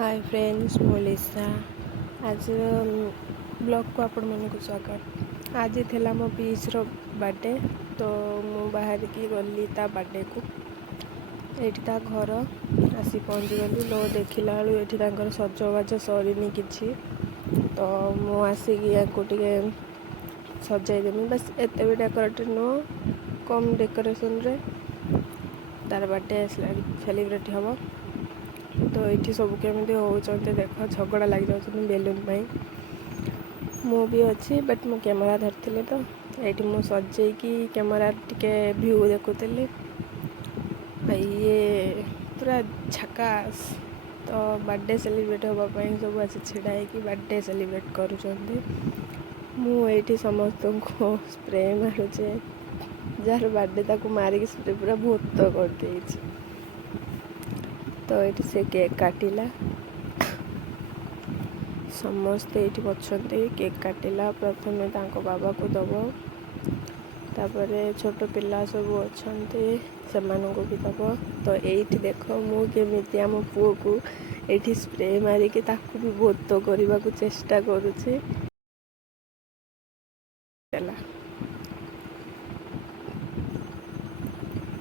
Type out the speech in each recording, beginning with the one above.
Hi friends मोलिसा आज blog को आपण मन को स्वागत। आज थेला मो पीस रो बर्थडे तो मु बाहर की गली ता बर्थडे को एठी ता घर आसी पहुँची गली लो देखिला बेलू एठी तांकर सजबाज सरीनी किछि तो मु आसिकी याको टिके सजाई देमी बस एते भी डेकोरेट नो कम डेकोरेशन रे तार बर्थडे सेलिब्रेट हबो। तो ये सब केमी होते देख झगड़ा लग जाऊँ बेलून मु भी अच्छी बट मु कैमेरा धरती तो ये मु सजे कि कैमेरा टिके व्यू देखुली ये पूरा झकास। तो बर्थडे सेलिब्रेट हाँपाई सब आसी छिड़ा कि बर्थडे सेलिब्रेट करुँच समस्त को स्प्रे मारुचे जार बर्थडे ताको मारिक स्प्रे पूरा भूत कर तो ये से केक काटिला समस्ते ये बचते केक काटिला प्रथम तांको बाबा को दब तापरे छोट पिला सब अच्छा से भी दब। तो ये देख मुझे आम पुओ को ये स्प्रे मारिक ताकू भी भूत करने को चेष्टा करुचे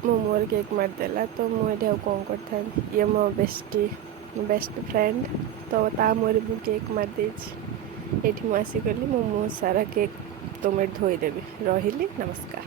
मो मोर केक मारदेला तो मुझे कौन करता ये मो बेस्ट फ्रेंड तो ता मोर भी केक मारदे ये आसिक मो सारा केक तो मैं धोईदेवी रही नमस्कार।